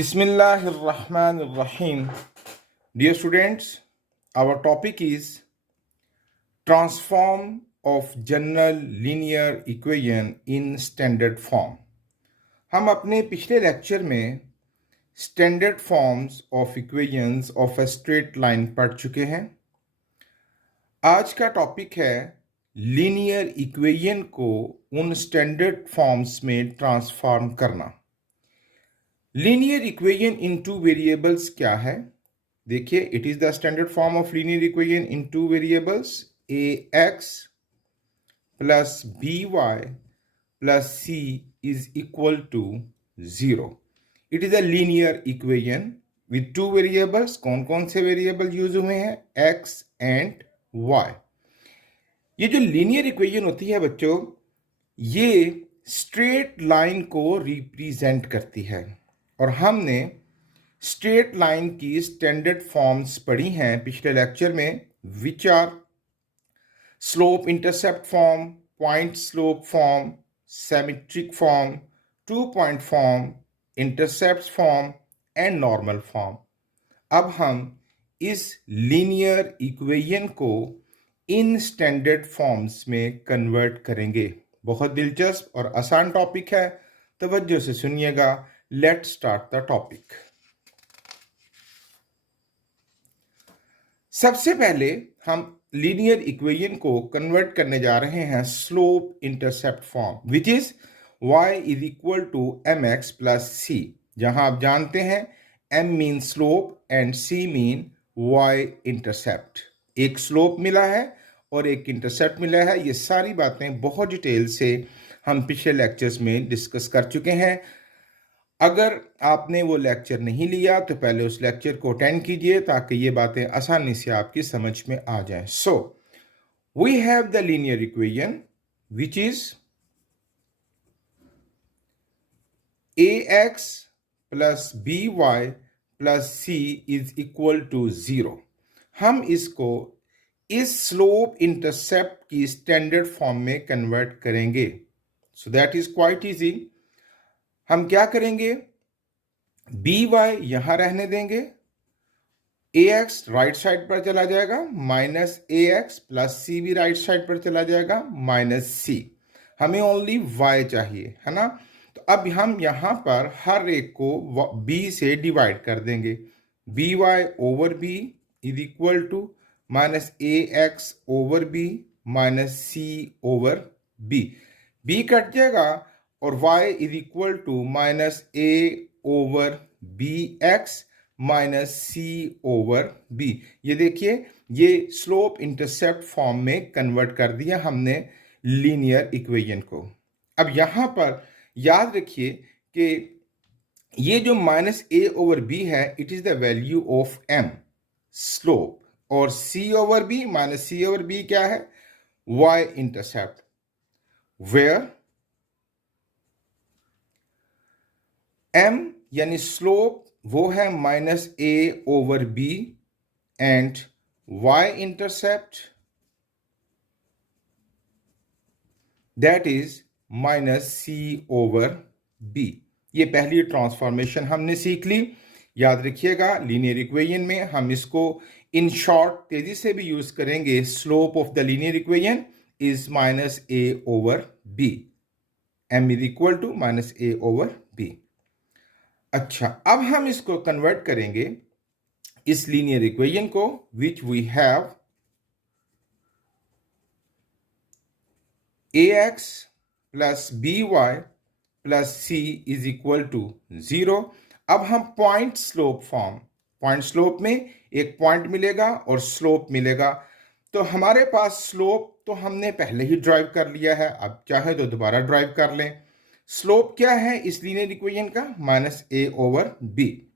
Bismillahirrahmanirrahim. Dear students, our topic is transform of general linear equation in standard form. हम अपने पिछले लेक्चर में standard forms of equations of a straight line पढ़ चुके हैं। आज का टॉपिक है लीनियर इक्वेशन को उन स्टैंडर्ड फॉर्म्स में ट्रांसफॉर्म करना। लीनियर इक्वेशन इन टू वेरिएबल्स क्या है? देखिए, it is the standard form of linear equation in two variables ax plus by plus c is equal to 0. It is a linear equation with two variables. कौन कौन से variable use हुए हैं? x and y. ये जो linear equation होती है बच्चों, ये स्ट्रेट लाइन को रिप्रेजेंट करती है और हमने स्ट्रेट लाइन की स्टैंडर्ड फॉर्म्स पढ़ी हैं पिछले लेक्चर में, which are slope intercept form, point slope form, symmetric form, two point form, intercept form and normal form. अब हम इस लीनियर इक्वेशन को इन स्टैंडर्ड फॉर्म्स में कन्वर्ट करेंगे। बहुत दिलचस्प और आसान टॉपिक है, तवज्जो से सुनिएगा। Let's start the topic. सबसे पहले हम लीनियर इक्वेशन को कन्वर्ट करने जा रहे हैं slope intercept form, which is y is equal to mx plus c, जहां आप जानते हैं m mean slope and c mean y intercept. एक स्लोप मिला है और एक इंटरसेप्ट मिला है। ये सारी बातें बहुत डिटेल से हम पिछले लेक्चर्स में डिस्कस कर चुके हैं। अगर आपने वो लेक्चर नहीं लिया तो पहले उस लेक्चर को अटेंड कीजिए ताकि ये बातें आसानी से आपकी समझ में आ जाएं। So we have the linear equation which is ax plus by plus c is equal to 0। हम इसको इस स्लोप इंटरसेप्ट की स्टैंडर्ड फॉर्म में कन्वर्ट करेंगे। So that is quite easy. हम क्या करेंगे? by यहां रहने देंगे, ax राइट साइड पर चला जाएगा, माइनस ax प्लस c भी राइट साइड पर चला जाएगा, माइनस c। हमें ओनली y चाहिए, है ना? तो अब हम यहां पर हर एक को b से डिवाइड कर देंगे। by over b is equal to minus ax over b minus c over b। b cut जाएगा और y is equal to minus a over b x minus c over b. ये देखिए, ये slope intercept form में convert कर दिया हमने linear equation को। अब यहां पर याद रखिए कि ये जो माइनस ए ओवर बी है, it is the value of m slope, और c over b minus c over b क्या है? वाई इंटरसेप्ट, वेयर m यानी स्लोप वो है minus A over b and y intercept that is minus c over b। ये पहली transformation हमने सीख ली। याद रखिएगा, लीनियर इक्वेशन में हम इसको इन शॉर्ट तेजी से भी यूज करेंगे। Slope of the linear equation is minus A over b, m is equal to minus A over b. अच्छा, अब हम इसको कन्वर्ट करेंगे इस लीनियर इक्वेशन को, which we have ax plus by plus c is equal to 0। अब हम point slope form, point slope में एक पॉइंट मिलेगा और स्लोप मिलेगा। तो हमारे पास स्लोप तो हमने पहले ही ड्राइव कर लिया है, अब चाहे तो दोबारा ड्राइव कर लें। स्लोप क्या है इस लीनियर इक्वेशन का? Minus A over b.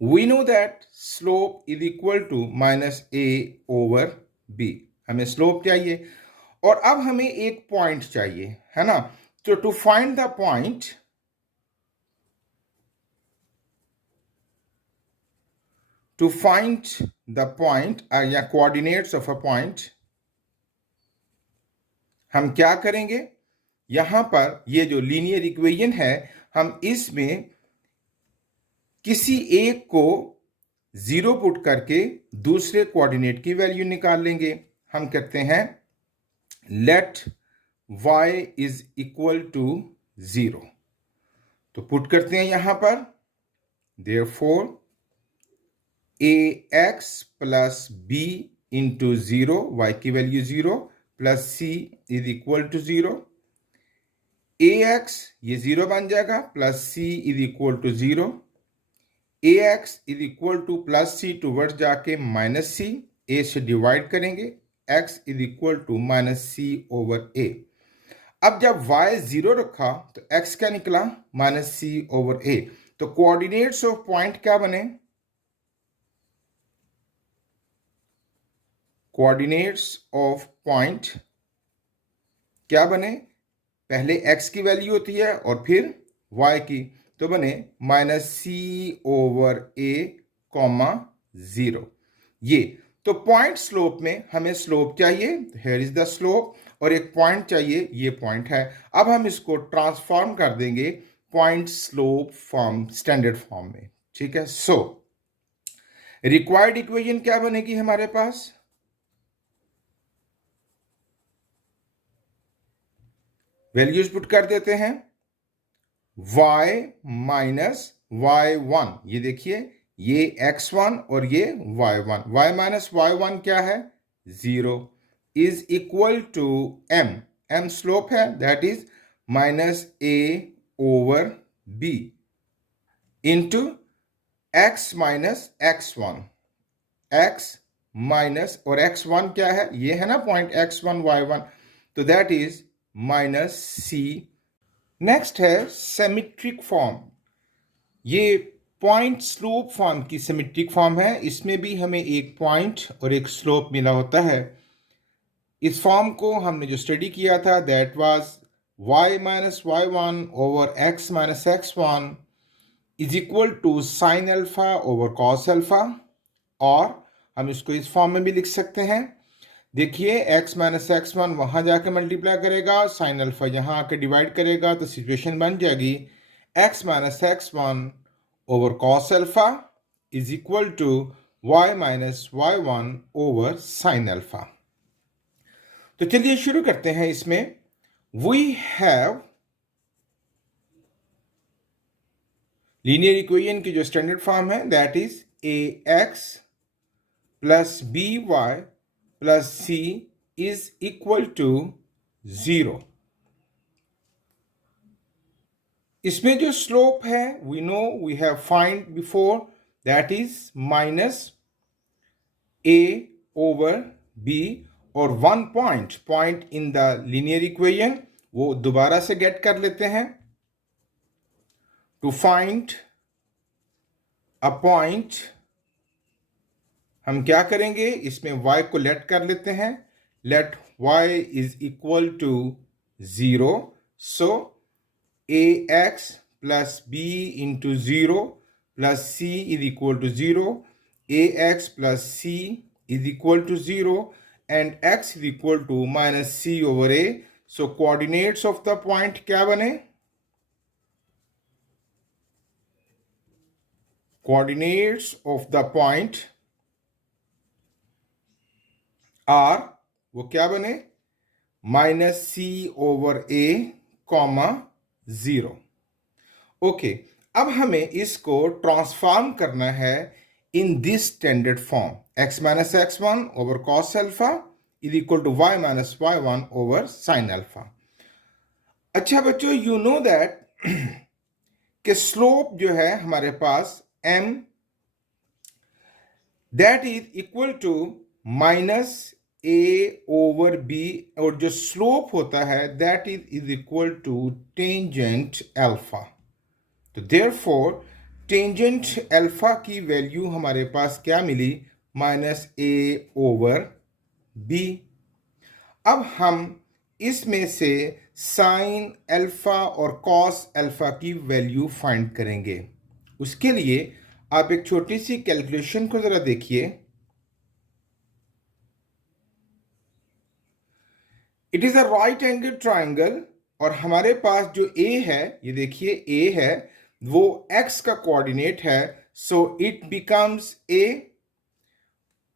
We know that slope is equal to minus A over b. हमें स्लोप चाहिए और अब हमें एक पॉइंट चाहिए, है ना? तो टू फाइंड द पॉइंट, या कोऑर्डिनेट्स ऑफ अ पॉइंट, हम क्या करेंगे? यहां पर ये जो लीनियर इक्वेशन है, हम इसमें किसी एक को 0 पुट करके दूसरे कोऑर्डिनेट की वैल्यू निकाल लेंगे। हम कहते हैं let y is equal to 0। तो पुट करते हैं यहां पर, therefore ax plus b into 0, y की value 0, plus c is equal to 0। ax ये 0 बन जाएगा, plus c is equal to 0। ax is equal to plus c toward जाके माइनस c, a से डिवाइड करेंगे, x is equal to minus c over a। अब जब y 0 रखा तो x क्या निकला, माइनस c ओवर a। तो कोऑर्डिनेट्स ऑफ पॉइंट क्या बने, कोऑर्डिनेट्स ऑफ पॉइंट क्या बने, पहले x की वैल्यू होती है और फिर y की, तो बने minus c over a comma 0। ये तो पॉइंट स्लोप में हमें स्लोप चाहिए, हियर इज द स्लोप, और एक पॉइंट चाहिए, ये पॉइंट है। अब हम इसको ट्रांसफॉर्म कर देंगे point slope form, standard form में। ठीक है, सो रिक्वायर्ड इक्वेशन क्या बनेगी हमारे पास, वैल्यूज पुट कर देते हैं, y माइनस y1, ये देखिए ये x1 और ये y1, y माइनस y1 क्या है, 0, is equal to m slope है, that is minus a over b into x minus x1, x minus और x1 क्या है, ये है ना पॉइंट x1 y1, तो that is minus c। Next है सिमेट्रिक फॉर्म, ये पॉइंट स्लोप फॉर्म की सिमेट्रिक फॉर्म है, इसमें भी हमें एक पॉइंट और एक स्लोप मिला होता है। इस फॉर्म को हमने जो स्टडी किया था that was y minus y1 over x minus x1 is equal to sine alpha over cos alpha, और हम इसको इस फॉर्म में भी लिख सकते हैं। देखिए x माइनस x1 वहां जाके मल्टीप्लाई करेगा, साइन अल्फा यहां आके डिवाइड करेगा, तो सिचुएशन बन जाएगी x minus x1 over cos alpha is equal to y minus y1 over sine alpha. तो चलिए शुरू करते हैं। इसमें वी हैव लीनियर इक्वेशन की जो स्टैंडर्ड फॉर्म है that is ax plus by plus c is equal to 0। इसमें जो स्लोप है we know, we have find before, that is minus a over b, और one point in the linear equation वो दोबारा से gate कर लेते हैं। टू फाइंड अ पॉइंट हम क्या करेंगे, इसमें y को लेट कर लेते हैं, let y is equal to 0, so ax plus b into 0 plus c is equal to 0, ax plus c is equal to 0 and x is equal to minus c over a। So coordinates of the point क्या बने, coordinates of the point are, वो क्या बने, minus c over a comma 0। Okay, अब हमें इसको transform करना है in this standard form, x minus x1 over cos alpha is equal to y minus y1 over sine alpha. अच्छा बच्चों, यू नो दैट कि स्लोप जो है हमारे पास m that is equal to minus a over b, और जो slope होता है that is equal to tangent alpha. तो देयरफॉर टेंजेंट अल्फा की वैल्यू हमारे पास क्या मिली, माइनस a ओवर b। अब हम इसमें से साइन अल्फा और कॉस अल्फा की वैल्यू फाइंड करेंगे। उसके लिए आप एक छोटी सी कैलकुलेशन को जरा देखिए। It is a right angle triangle, और हमारे पास जो a है, ये देखिए a है, वो x का कोऑर्डिनेट है, so it becomes a,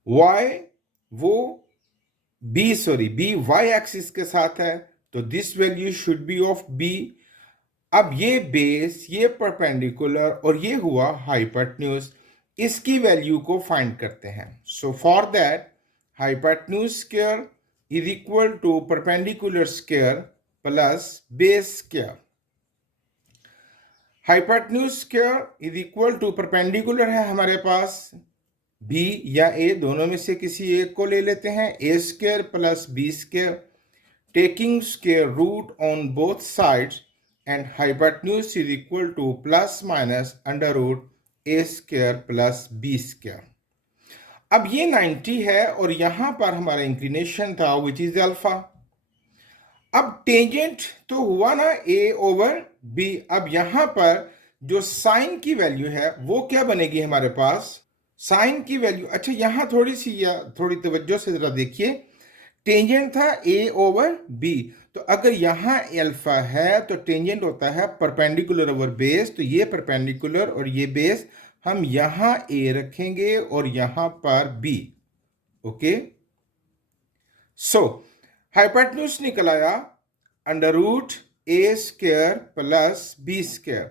y वो b y एक्सिस के साथ है, तो this value should be of b। अब ये बेस, ये परपेंडिकुलर और ये हुआ हाइपोटेन्यूज, इसकी वैल्यू को फाइंड करते हैं। So for that hypotenuse square is equal to perpendicular square plus base square. Hypotenuse square is equal to perpendicular है हमारे पास b या a, दोनों में से किसी एक को ले लेते हैं, a square plus b square, taking square root on both sides, and hypotenuse is equal to plus minus under root a square plus b square। अब ये 90 है और यहां पर हमारा इंक्लिनेशन था विच इज अल्फा। अब टेंजेंट तो हुआ ना a ओवर b। अब यहां पर जो साइन की वैल्यू है वो क्या बनेगी हमारे पास, साइन की वैल्यू, अच्छा यहां थोड़ी तवज्जो से जरा देखिए, टेंजेंट था a ओवर b, तो अगर यहां अल्फा है तो टेंजेंट होता है परपेंडिकुलर ओवर बेस, तो ये परपेंडिकुलर और ये बेस, हम यहां a रखेंगे और यहां पर b। ओके, सो हाइपोटेन्यूज निकल आया under root a square plus b square.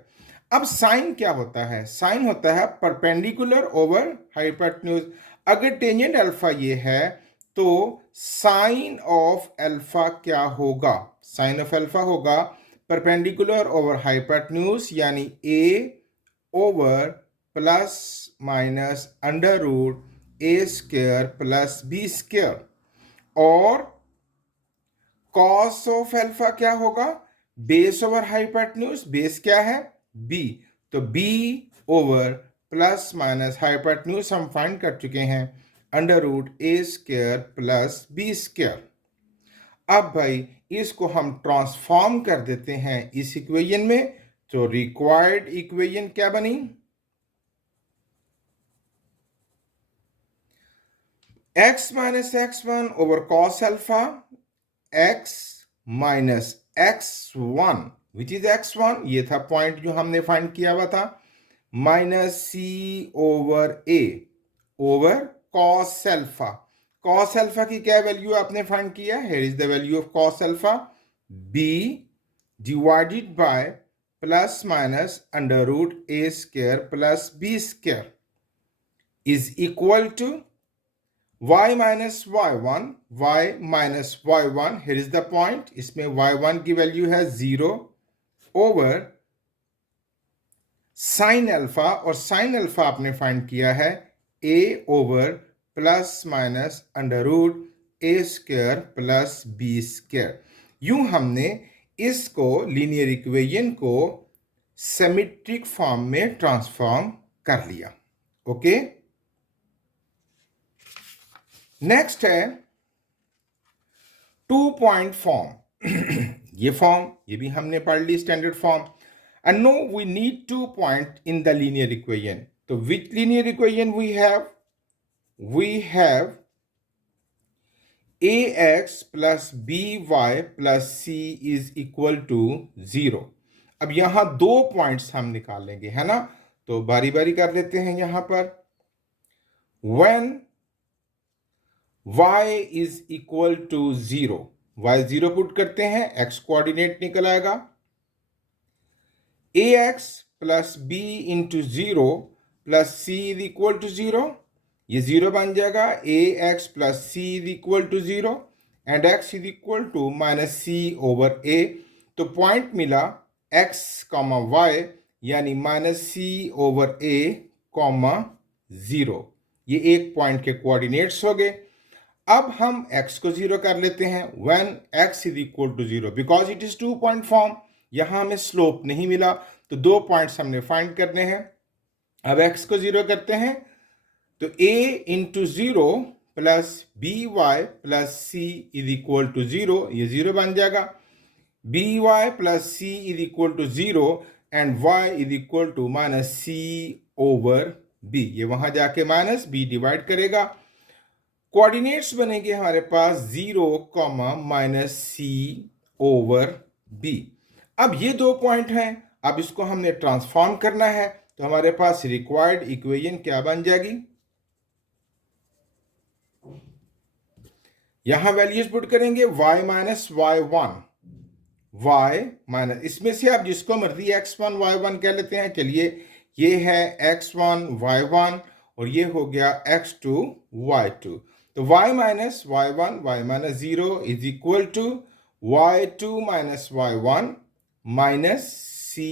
अब साइन क्या होता है, साइन होता है परपेंडिकुलर ओवर हाइपोटेन्यूज। अगर टेंजेंट अल्फा ये है तो साइन ऑफ अल्फा क्या होगा, साइन ऑफ अल्फा होगा परपेंडिकुलर ओवर हाइपोटेन्यूज, यानी a over plus minus under root a square plus b square, और कॉस ऑफ अल्फा क्या होगा, बेस ओवर हाइपोटेन्यूज, बेस क्या है b, तो b over plus minus hypotenuse हम फाइंड कर चुके हैं under root a square plus b square. अब भाई इसको हम ट्रांसफॉर्म कर देते हैं इस इक्वेशन में, तो रिक्वायर्ड इक्वेशन क्या बनी, x minus x1 over cos alpha, x minus x1 which is x1, ये था पॉइंट जो हमने फाइंड किया हुआ था, minus c over a over cos alpha. Cos alpha की क्या वैल्यू आपने फाइंड किया, here is the value of cos alpha, b divided by plus minus under root a square plus b square is equal to y minus y1, y minus y1, here is the point, इसमें y1 की value है 0 over sine alpha, और sine alpha आपने find किया है a over plus minus under root a square plus b square. यूं हमने इसको लीनियर इक्वेशन को सिमेट्रिक फॉर्म में ट्रांसफॉर्म कर लिया। ओके, नेक्स्ट है 2 पॉइंट फॉर्म। ये भी हमने पढ़ ली standard form. And no we need 2 point in the linear equation. तो which linear equation we have ax plus by plus c is equal to 0। अब यहां 2 पॉइंट्स हम निकालेंगे, है ना, तो बारी बारी कर लेते हैं। यहां पर when y is equal to 0, y 0 put करते हैं, x कोऑर्डिनेट निकल आएगा, ax plus b into 0 plus c is equal to 0, ये 0 बन जाएगा, ax plus c is equal to 0 and x is equal to minus c over a। तो point मिला x comma y, यानी minus c over a comma 0, ये एक point के coordinates हो गए। अब हम x को 0 कर लेते हैं when x is equal to 0, because it is 2 point form, यहां हमें स्लोप नहीं मिला, तो 2 पॉइंट्स हमने फाइंड करने हैं। अब x को 0 करते हैं, तो a into 0 plus b y plus c is equal to 0, ये 0 बन जाएगा, b y plus c is equal to 0 and y is equal to minus c over b, ये वहां जाके माइनस b डिवाइड करेगा। कोऑर्डिनेट्स बनेंगे हमारे पास 0 comma minus c over b। अब ये 2 पॉइंट हैं, अब इसको हमने ट्रांसफॉर्म करना है, तो हमारे पास रिक्वायर्ड इक्वेशन क्या बन जाएगी, यहां वैल्यूज पुट करेंगे y minus y1, y minus, इसमें से आप जिसको मर्जी x1 y1 कह लेते हैं। चलिए, ये है x1 y1 और ये हो गया x2 y2। तो y minus y1 y minus 0 is equal to y2 minus y1 minus c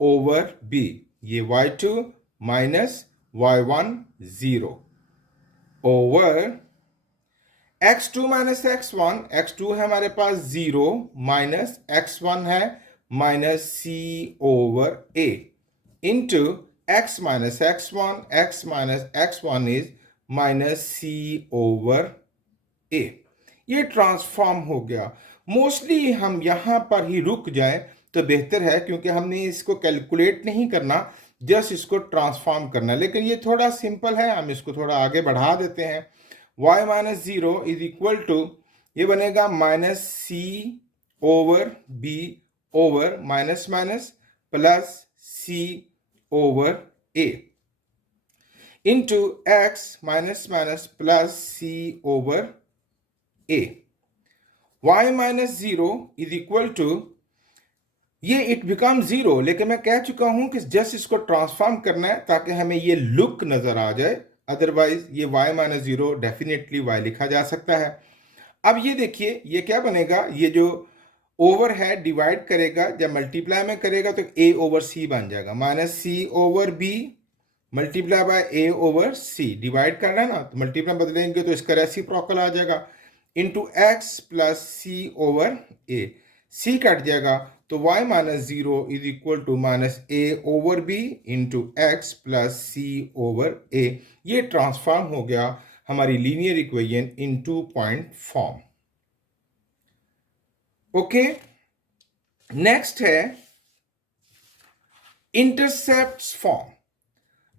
over b। ये y2 minus y1 0 over x2 minus x1, x2 है हमारे पास 0 माइनस x1 है minus c over a into x minus x minus x1 is minus c over a। ये transform हो गया। Mostly हम यहां पर ही रुक जाएं तो बेहतर है, क्योंकि हमने इसको कैलकुलेट नहीं करना, जस्ट इसको ट्रांसफॉर्म करना। लेकिन ये थोड़ा सिंपल है, हम इसको थोड़ा आगे बढ़ा देते हैं। y minus 0 is equal to, ये बनेगा minus c over b over minus minus plus c over a into x minus minus plus c over a। y minus 0 is equal to, ये इट बिकम 0, लेकिन मैं कह चुका हूं कि just इसको ट्रांसफॉर्म करना है ताकि हमें ये लुक नजर आ जाए। अदरवाइज ये y माइनस 0 डेफिनेटली y लिखा जा सकता है। अब ये देखिए, ये क्या बनेगा, ये जो ओवर है डिवाइड करेगा, जब मल्टीप्लाई में करेगा तो a ओवर c बन जाएगा, minus c over b multiply by a over c। Divide करना है ना, तो मल्टीप्लाई बदलेंगे तो इसका रेसिप्रोकल आ जाएगा, into x plus c over a। c cut जाएगा तो y minus 0 is equal to minus a over b into x plus c over a। ये ट्रांसफॉर्म हो गया हमारी linear equation in 2 point form. Okay, next है intercept form.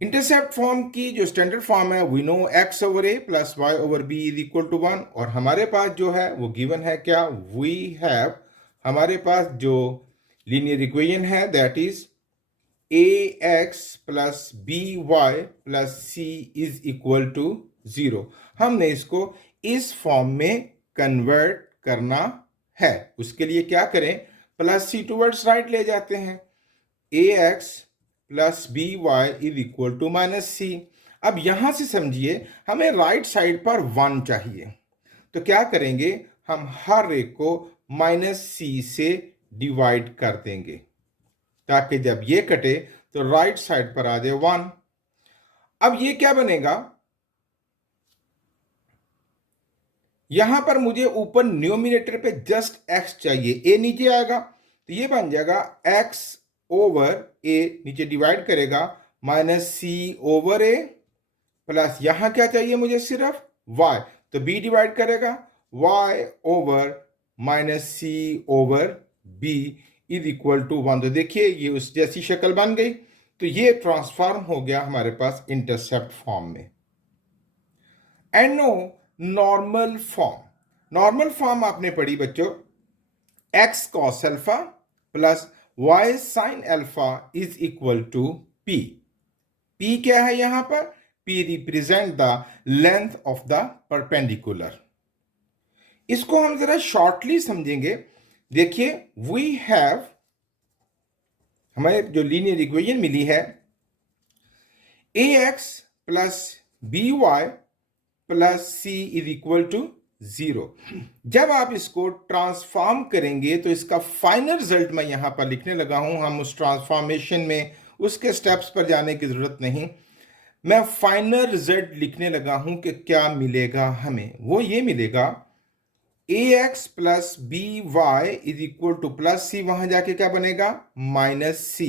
Intercept form की जो standard form है, we know x over a plus y over b is equal to 1, और हमारे पास जो है वो गिवन है क्या, वी हैव, हमारे पास जो लीनियर इक्वेशन है that is ax plus by plus c is equal to 0। हमने इसको इस फॉर्म में कन्वर्ट करना है। उसके लिए क्या करें, प्लस c टूवर्ड्स राइट ले जाते हैं, ax plus by is equal to minus c। अब यहां से समझिए, हमें राइट साइड पर 1 चाहिए, तो क्या करेंगे, हम हर एक को माइनस c से डिवाइड कर देंगे ताकि जब ये कटे तो राइट साइड पर आ जाए 1। अब ये क्या बनेगा, यहां पर मुझे ऊपर न्यूमिनेटर पे जस्ट x चाहिए, a नीचे आएगा तो ये बन जाएगा x ओवर a, नीचे डिवाइड करेगा minus c over a, plus यहां क्या चाहिए मुझे, सिर्फ y, तो b डिवाइड करेगा y over minus c over b is equal to 1। तो देखिए ये उस जैसी शक्ल बन गई। तो ये ट्रांसफॉर्म हो गया हमारे पास इंटरसेप्ट फॉर्म में। And no normal form, normal form आपने पढ़ी बच्चों, x cos alpha plus y sin alpha is equal to p। p क्या है यहां पर, p represent the length of the perpendicular. इसको हम जरा शॉर्टली समझेंगे। देखिए, वी हैव, हमें जो लीनियर इक्वेशन मिली है ax plus by plus c is equal to 0। जब आप इसको ट्रांसफॉर्म करेंगे तो इसका फाइनल रिजल्ट मैं यहां पर लिखने लगा हूं। हम उस ट्रांसफॉर्मेशन में उसके स्टेप्स पर जाने की जरूरत नहीं, मैं फाइनल रिजल्ट लिखने लगा हूं कि क्या मिलेगा हमें। वो ये मिलेगा ax plus by is equal to plus c, वहां जाके क्या बनेगा, माइनस c,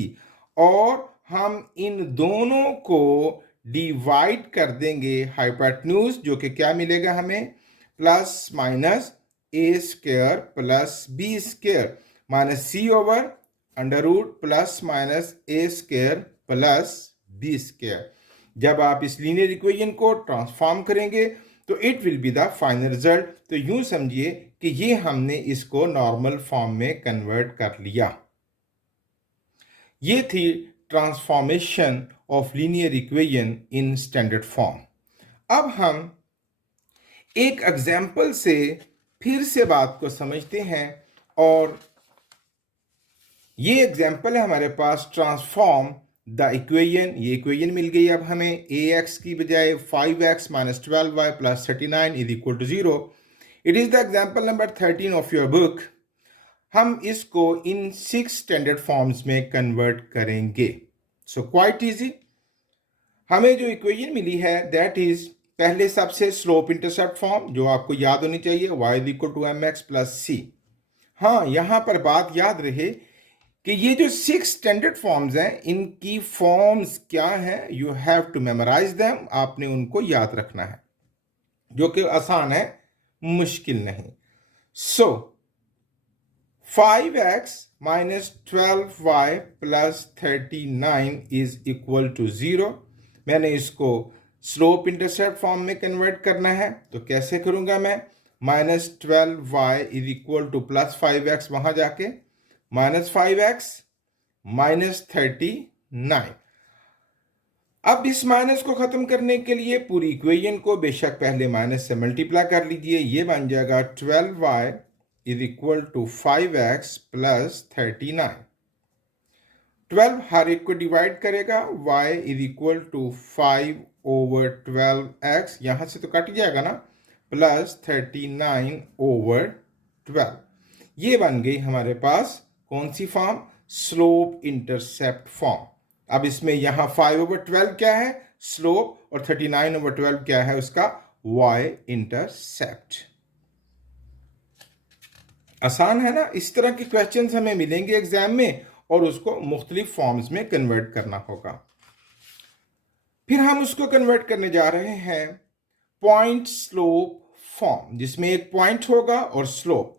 और हम इन दोनों को डिवाइड कर देंगे हाइपोटेन्यूज, जो कि क्या मिलेगा हमें, plus minus a square plus b square minus c over under root plus minus a square plus b square. जब आप इस लीनियर इक्वेशन को ट्रांसफॉर्म करेंगे तो it will be the final result. तो यूं समझिए कि ये हमने इसको नॉर्मल फॉर्म में कन्वर्ट कर लिया। ये थी transformation of linear equation in standard form. अब हम एक एग्जाम्पल से फिर से बात को समझते हैं, और ये एग्जाम्पल है हमारे पास ट्रांसफॉर्म द इक्वेशन। ये इक्वेशन मिल गई अब हमें, ए एक्स की बजाय 5x minus 12y plus 39 is equal to 0। It is the example number 13 of your book. हम इसको इन 6 स्टैंडर्ड फॉर्म्स में कन्वर्ट करेंगे। So quite easy. हमें जो इक्वेशन मिली है दैट इज पहले सबसे स्लोप इंटरसेप्ट फॉर्म, जो आपको याद होनी चाहिए, y is equal to M X plus C. हाँ, यहां पर बात याद रहे कि ये जो 6 स्टैंडर्ड फॉर्म्स हैं, इनकी फॉर्म्स क्या है, you have to memorise them. आपने उनको याद रखना है, जो कि आसान है, मुश्किल नहीं। So 5x minus 12y plus 39 is equal to 0। मैंने इसको स्लोप इंटरसेप्ट फॉर्म में कन्वर्ट करना है, तो कैसे करूंगा मैं? Minus 12y is equal to plus 5x, वहां जाके माइनस 5x माइनस 39। अब इस माइनस को खत्म करने के लिए पूरी इक्वेशन को बेशक पहले माइनस से मल्टीप्लाई कर लीजिए। ये बन जाएगा 12y is equal to 5x plus 39। 12 हर एक को डिवाइड करेगा, y is equal to 5 over 12x, यहां से तो कट जाएगा ना, प्लस 39 ओवर 12। ये बन गई हमारे पास कौन सी फॉर्म? Slope intercept form. अब इसमें यहां 5 ओवर 12 क्या है? स्लोप, और 39 ओवर 12 क्या है? उसका y इंटरसेप्ट। आसान है ना? इस तरह के क्वेश्चंस हमें मिलेंगे एग्जाम में, और उसको मुख्तलिफ फॉर्म्स में कन्वर्ट करना होगा। फिर हम उसको कन्वर्ट करने जा रहे हैं पॉइंट स्लोप फॉर्म, जिसमें एक पॉइंट होगा और स्लोप।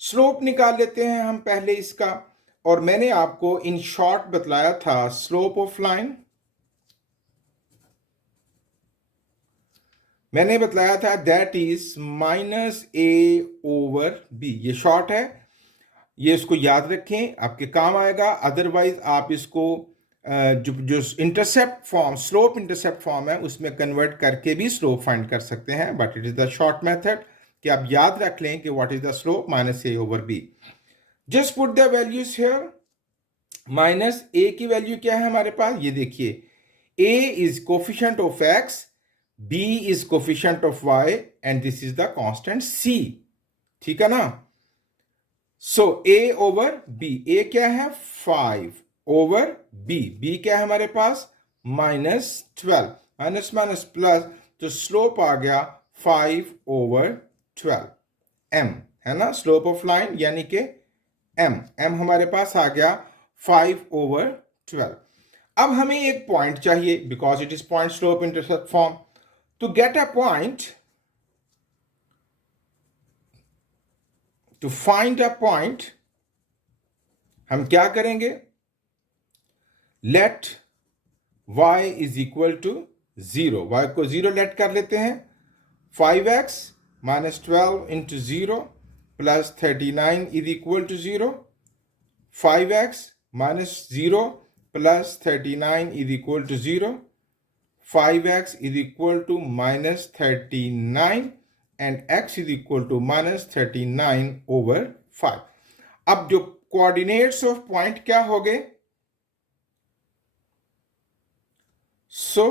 स्लोप निकाल लेते हैं हम पहले इसका, और मैंने आपको इन शॉर्ट बतलाया था स्लोप ऑफ लाइन। मैंने बतलाया था that is minus A over b. ये शॉर्ट है, ये इसको याद रखें, आपके काम आएगा। अदरवाइज आप इसको जो intercept form, slope intercept form है, उसमें कन्वर्ट करके भी स्लोप फाइंड कर सकते हैं, but it is the short method कि आप याद रख लें कि what is the slope, minus A over B. Just put the values here. Minus A की वैल्यू क्या है हमारे पास? ये देखिए, a is coefficient of x, b is coefficient of y, and this is the constant c। ठीक है ना? सो a over b, a क्या है? 5 ओवर b, b क्या है हमारे पास? माइनस 12। माइनस माइनस प्लस, तो स्लोप आ गया 5 ओवर 12। m है ना स्लोप ऑफ लाइन, यानी कि m हमारे पास आ गया 5 ओवर 12। अब हमें एक पॉइंट चाहिए, because it is point slope intercept form. To get a point, to find a point, हम क्या करेंगे? Let y is equal to 0, y को 0 लेट कर लेते हैं। 5x minus 12 into 0 plus 39 is equal to 0। 5x minus 0 plus 39 is equal to 0. 5x is equal to minus 39 and x is equal to minus 39 over 5. अब जो coordinates of point क्या हो गए? सो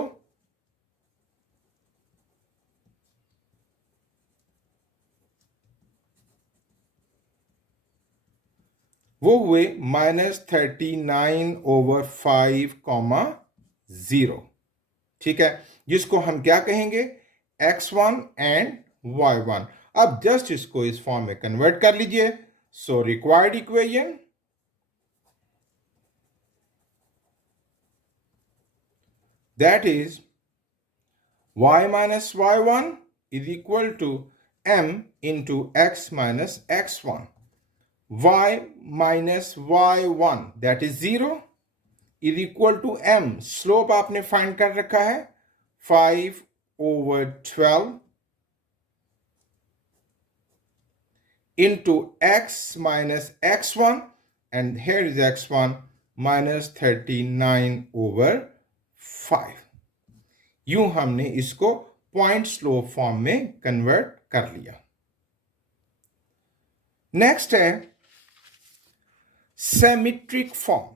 वो हुए -39 ओवर 5 कॉमा 0। ठीक है, जिसको हम क्या कहेंगे? x1 and y1। अब जस्ट इसको इस फॉर्म में कन्वर्ट कर लीजिए। So required equation, that is y minus y1 is equal to m into x minus x1। y minus y1 that is 0 is equal to m, slope आपने find कर रखा है 5 over 12 into x minus x1, and here is x1, -39/5। यूं हमने इसको point slope form में convert कर लिया। नेक्स्ट है symmetric form,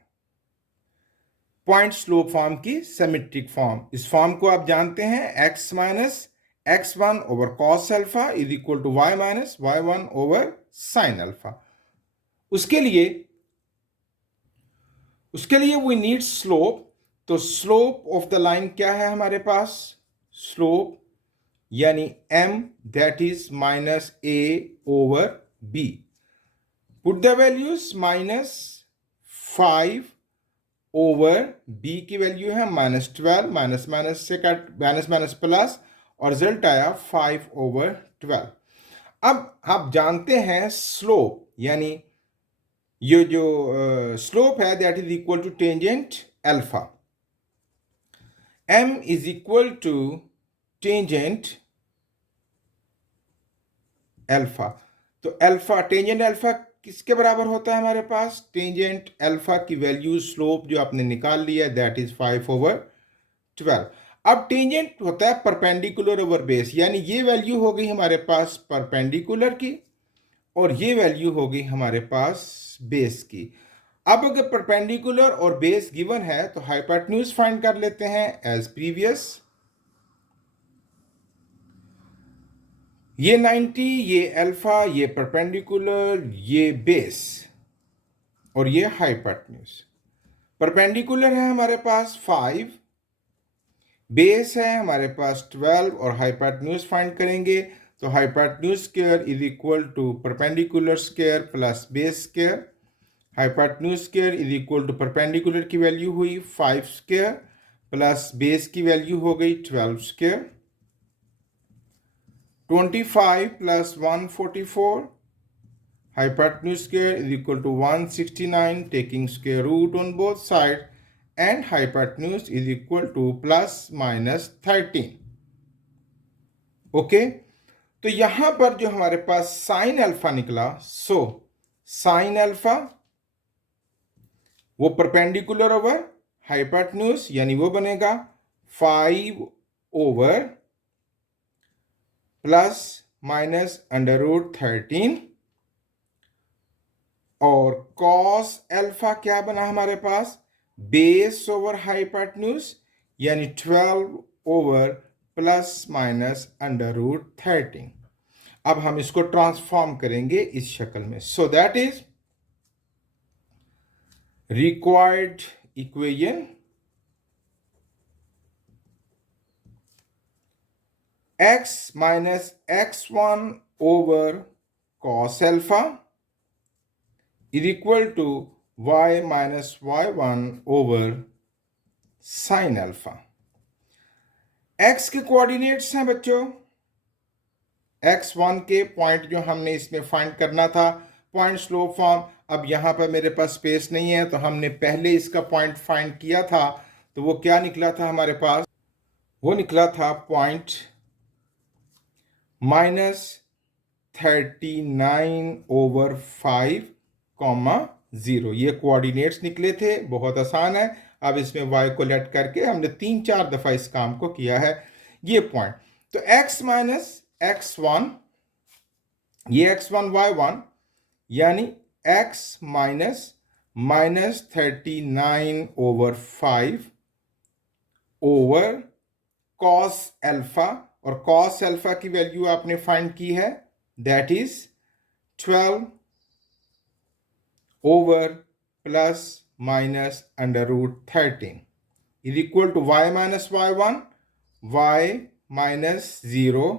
point slope form की सिमेट्रिक फॉर्म। इस फॉर्म को आप जानते हैं x minus x1 over cos alpha is equal to y minus y1 over sine alpha. उसके लिए वी नीड स्लोप। तो स्लोप ऑफ द लाइन क्या है हमारे पास? स्लोप यानी m, that is minus a over b। Put the values, -5 over b की value है -12, माइनस माइनस से कट माइनस माइनस प्लस, और रिजल्ट आया 5/12। अब आप जानते हैं स्लोप यानी ये जो स्लोप है that is equal to tangent alpha. m is equal to tangent alpha. तो अल्फा, टेंजेंट अल्फा किसके बराबर होता है हमारे पास? टेंजेंट अल्फा की वैल्यू स्लोप जो आपने निकाल लिया दैट इज 5/12। अब टेंजेंट होता है परपेंडिकुलर ओवर बेस, यानी ये वैल्यू हो गई हमारे पास परपेंडिकुलर की और ये वैल्यू हो गई हमारे पास बेस की। अब अगर परपेंडिकुलर और बेस गिवन है तो हाइपोटेन्यूज फाइंड कर लेते हैं एज प्रीवियस। ये 90, ये अल्फा, ये परपेंडिकुलर, ये बेस और ये हाइपोटेन्यूज। परपेंडिकुलर है हमारे पास 5, बेस है हमारे पास 12 और हाइपोटेन्यूज फाइंड करेंगे तो hypotenuse square is equal to perpendicular square plus base square. Hypotenuse square is equal to perpendicular की वैल्यू हुई 5 स्क्वायर प्लस बेस की वैल्यू हो गई 12 square. 25 plus 144, hypotenuse square is equal to 169, taking square root on both sides, and hypotenuse is equal to plus minus 13। Okay, तो यहां पर जो हमारे पास साइन अल्फा निकला, सो साइन अल्फा वो परपेंडिकुलर ओवर हाइपोटेन्यूज यानी वो बनेगा 5 over plus minus under root 13, और कॉस अल्फा क्या बना हमारे पास? बेस ओवर हाइपोटेन्यूज यानी 12 over plus minus under root 13। अब हम इसको ट्रांसफॉर्म करेंगे इस शक्ल में। So that is required equation x minus x1 over cos alpha is equal to y minus y1 over sin alpha. x के कोऑर्डिनेट्स हैं बच्चों, x1 के पॉइंट जो हमने इसमें फाइंड करना था पॉइंट स्लोप फॉर्म। अब यहां पर मेरे पास स्पेस नहीं है तो हमने पहले इसका पॉइंट फाइंड किया था, तो वो क्या निकला था हमारे पास? वो निकला था पॉइंट -39/5, 0। ये कोऑर्डिनेट्स निकले थे, बहुत आसान है। अब इसमें y को लेट करके हमने 3-4 दफा इस काम को किया है। ये पॉइंट, तो x माइनस x1, ये x1 y1 यानी x minus -39/5 over cos alpha, और कॉस अल्फा की वैल्यू आपने फाइंड की है that is 12 over plus minus under root 13 is equal to y minus y1, y minus 0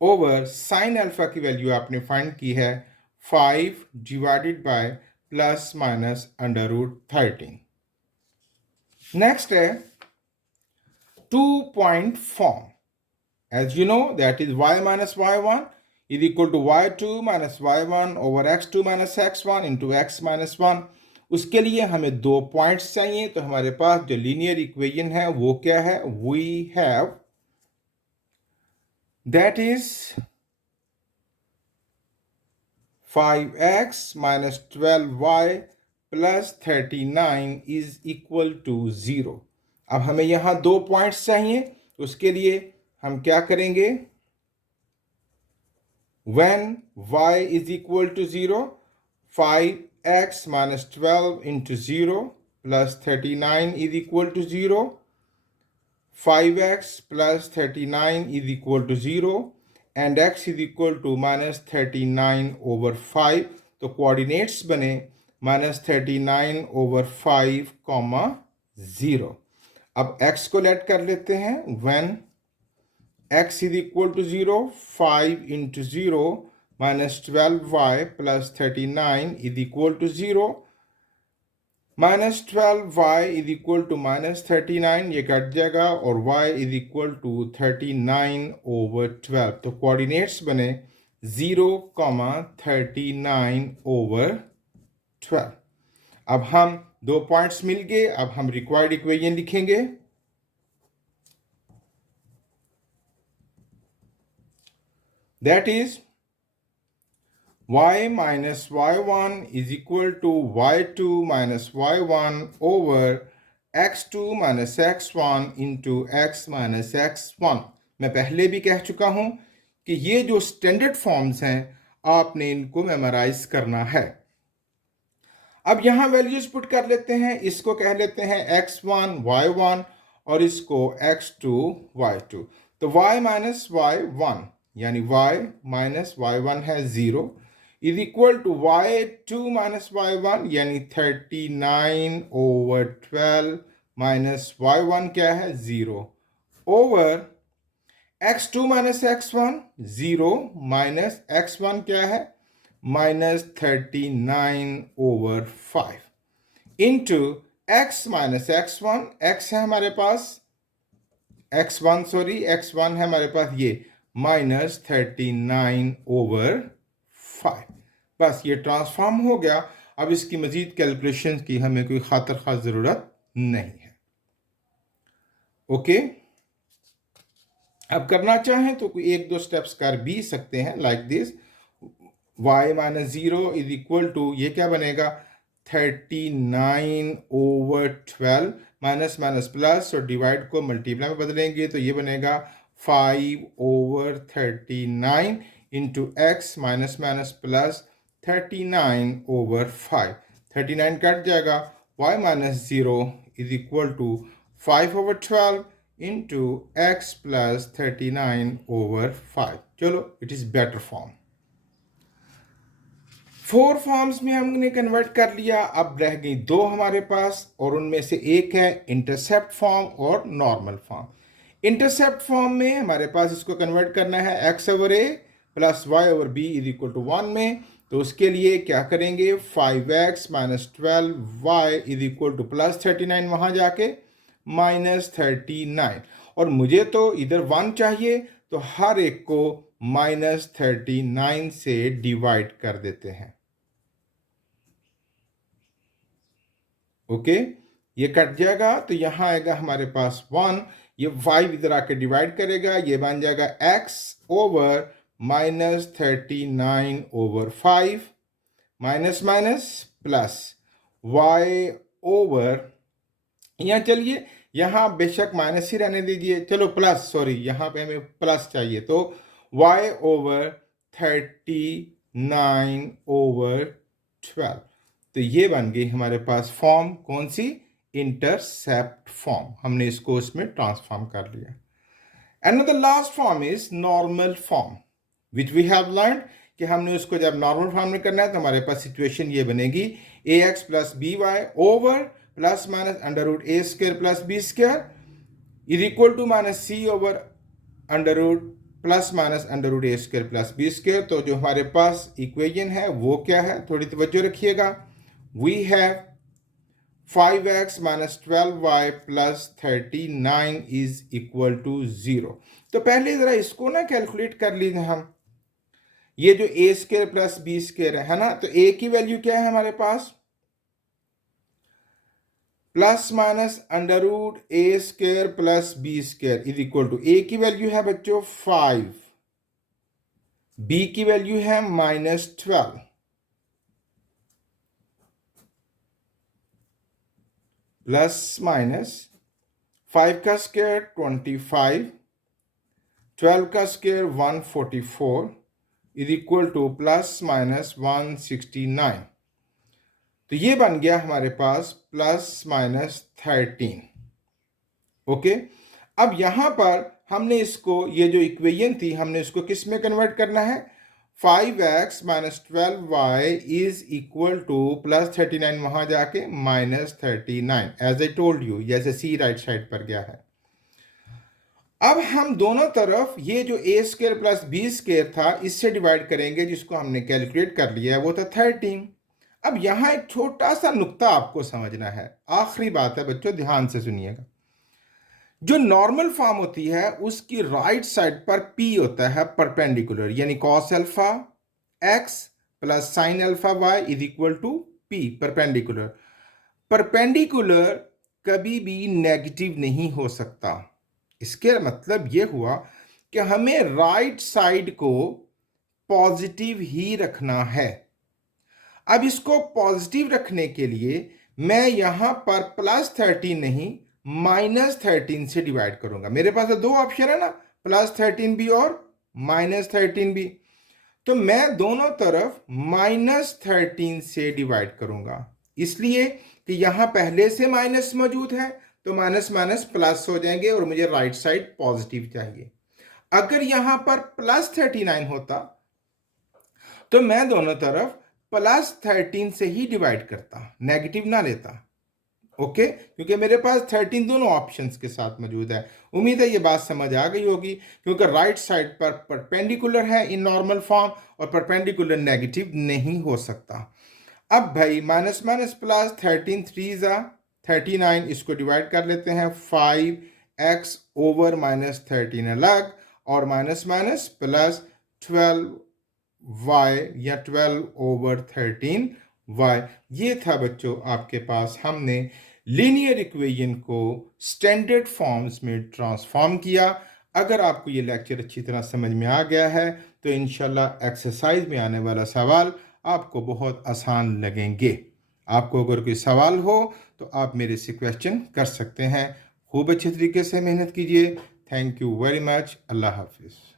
over sine alpha की value आपने find की है 5 divided by plus minus under root 13। Next है 2-point form। As you know, that is y minus y1 is equal to y2 minus y1 over x2 minus x1 into x minus 1। उसके लिए हमें 2 points चाहिए, तो हमारे पास जो linear equation है वो क्या है? We have that is 5x minus 12y plus 39 is equal to 0। अब हमें यहाँ 2 पॉइंट्स चाहिए, उसके लिए हम क्या करेंगे? When y is equal to 0, 5x minus 12 into 0 plus 39 is equal to 0. 5x plus 39 is equal to 0 and x is equal to minus 39 over 5. तो कोऑर्डिनेट्स बने minus 39 over 5 comma 0. अब x को लेट कर लेते हैं। when x is equal to 0, 5 into 0 minus 12y plus 39 is equal to 0. Minus 12y is equal to minus 39, ये cut जाएगा और y is equal to 39 over 12. तो कोऑर्डिनेट्स बने 0, 39 over 12. अब हम 2 पॉइंट्स मिल गए। अब हम रिक्वायर्ड इक्वेशन लिखेंगे। That is y minus y1 is equal to y2 minus y1 over x2 minus x1 into x minus x1। मैं पहले भी कह चुका हूं कि ये जो स्टैंडर्ड फॉर्म्स हैं आपने इनको मेमोराइज करना है। अब यहां वैल्यूज पुट कर लेते हैं। इसको कह लेते हैं x1 y1 और इसको x2 y2। तो y माइनस y1 यानी y माइनस y1 है 0 is equal to y2 minus y1 यानी 39 ओवर 12 माइनस y1 क्या है 0 over x2 minus x1 0 minus x1 क्या है minus 39 over 5 into x minus x1। x है हमारे पास x1 है हमारे पास ये माइनस 39 ओवर 5। बस ये ट्रांसफॉर्म हो गया। अब इसकी मजीद कैलकुलेशन की हमें कोई खातर खास जरूरत नहीं है। ओके, अब करना चाहें तो कोई 1-2 स्टेप्स कर भी सकते हैं like this. y minus 0 is equal to ये क्या बनेगा 39 ओवर 12 माइनस माइनस प्लस और डिवाइड को मल्टीप्लाई में बदलेंगे तो ये बनेगा 5 over 39 into x minus minus plus 39 over 5। 39 cut जाएगा। y minus 0 is equal to 5 over 12 into x plus 39 over 5। चलो, it is better form. 4 forms में हमने कन्वर्ट कर लिया। अब रह गई 2 हमारे पास और उनमें से एक है इंटरसेप्ट फॉर्म और नॉर्मल फॉर्म। इंटरसेप्ट फॉर्म में हमारे पास इसको कन्वर्ट करना है x over a plus y over b is equal to 1 में। तो उसके लिए क्या करेंगे 5x minus 12y is equal to plus 39 वहां जाके माइनस 39 और मुझे तो इधर 1 चाहिए तो हर एक को माइनस 39 से डिवाइड कर देते हैं। ओके, ये कट जाएगा तो यहां आएगा हमारे पास 1। ये 5 इधर आके डिवाइड करेगा, ये बन जाएगा x over minus 39 over 5 minus minus plus y over, यहां चलिए यहां बेशक माइनस ही रहने दीजिए, चलो प्लस, सॉरी यहां पे हमें प्लस चाहिए तो y ओवर 39 ओवर 12। तो ये बन गई हमारे पास फॉर्म, कौन सी इंटरसेप्ट फॉर्म। हमने इसको इसमें ट्रांसफॉर्म कर लिया। Another last form is normal form which we have learned कि हमने उसको जब नॉर्मल फॉर्म में करना है तो हमारे पास सिचुएशन ये बनेगी ax plus b y over plus minus under root a square plus b square is equal to minus c over under root plus minus under root a square plus b square. तो जो हमारे पास equation है वो क्या है, थोड़ी तवज्जो रखिएगा। We have 5x minus 12y plus 39 is equal to 0। तो पहले जरा इसको ना कैलकुलेट कर लीजिए हम। ये जो a square plus B square है ना, तो a की वैल्यू क्या है हमारे पास plus minus under root A square plus B square is equal to a की वैल्यू है बच्चों 5, b की वैल्यू है माइनस 12। प्लस माइनस 5 का स्क्वायर 25, 12 का square 144 is equal to plus minus 169। तो ये बन गया हमारे पास प्लस माइनस 13। ओके, अब यहां पर हमने इसको, ये जो इक्वेशन थी, हमने इसको किस में कन्वर्ट करना है? 5x minus 12y is equal to plus 39, वहां जाके minus 39, as I told you, जैसे सी राइट साइड पर गया है। अब हम दोनों तरफ ये जो ए स्क्वायर प्लस बी स्क्वायर था इससे डिवाइड करेंगे, जिसको हमने कैलकुलेट कर लिया है, वो था 13। अब यहां एक छोटा सा नुक्ता आपको समझना है, आखिरी बात है बच्चों, ध्यान से सुनिएगा। जो नॉर्मल फॉर्म होती है उसकी राइट साइड पर p होता है परपेंडिकुलर, यानी cos alpha x plus sine alpha y is equal to p perpendicular. Perpendicular कभी भी नेगेटिव नहीं हो सकता। इसके मतलब यह हुआ कि हमें राइट साइड को पॉजिटिव ही रखना है। अब इसको पॉजिटिव रखने के लिए मैं यहां पर प्लस 13 नहीं माइनस 13 से डिवाइड करूंगा। मेरे पास तो दो ऑप्शन है ना, प्लस 13 भी और माइनस 13 भी। तो मैं दोनों तरफ माइनस 13 से डिवाइड करूंगा, इसलिए कि यहां पहले से माइनस मौजूद है, तो माइनस माइनस प्लस हो जाएंगे और मुझे राइट साइड पॉजिटिव चाहिए। अगर यहां पर प्लस 39 होता तो मैं दोनों तरफ प्लस 13 से ही डिवाइड करता, नेगेटिव ना लेता। ओके, क्योंकि मेरे पास 13 दोनों ऑप्शंस के साथ मौजूद है। उम्मीद है ये बात समझ आ गई होगी, क्योंकि राइट साइड पर परपेंडिकुलर है इन नॉर्मल फॉर्म, और परपेंडिकुलर नेगेटिव नहीं हो सकता। अब भाई माइनस माइनस प्लस 13 3 ज़ा 39, इसको डिवाइड कर लेते हैं। 5x ओवर माइनस 13 अलग, और माइनस माइनस प्लस 12y या 12 ओवर 13y। ये था बच्चों आपके पास, हमने लीनियर इक्वेशन को स्टैंडर्ड फॉर्म्स में ट्रांसफॉर्म किया। अगर आपको ये लेक्चर अच्छी तरह समझ में आ गया है तो इंशाल्लाह एक्सरसाइज में आने वाला सवाल आपको बहुत आसान लगेंगे। आपको अगर कोई सवाल हो तो आप मेरे से क्वेश्चन कर सकते हैं। खूब अच्छे तरीके से मेहनत कीजिए। Thank you very much. अल्लाह हाफिज़।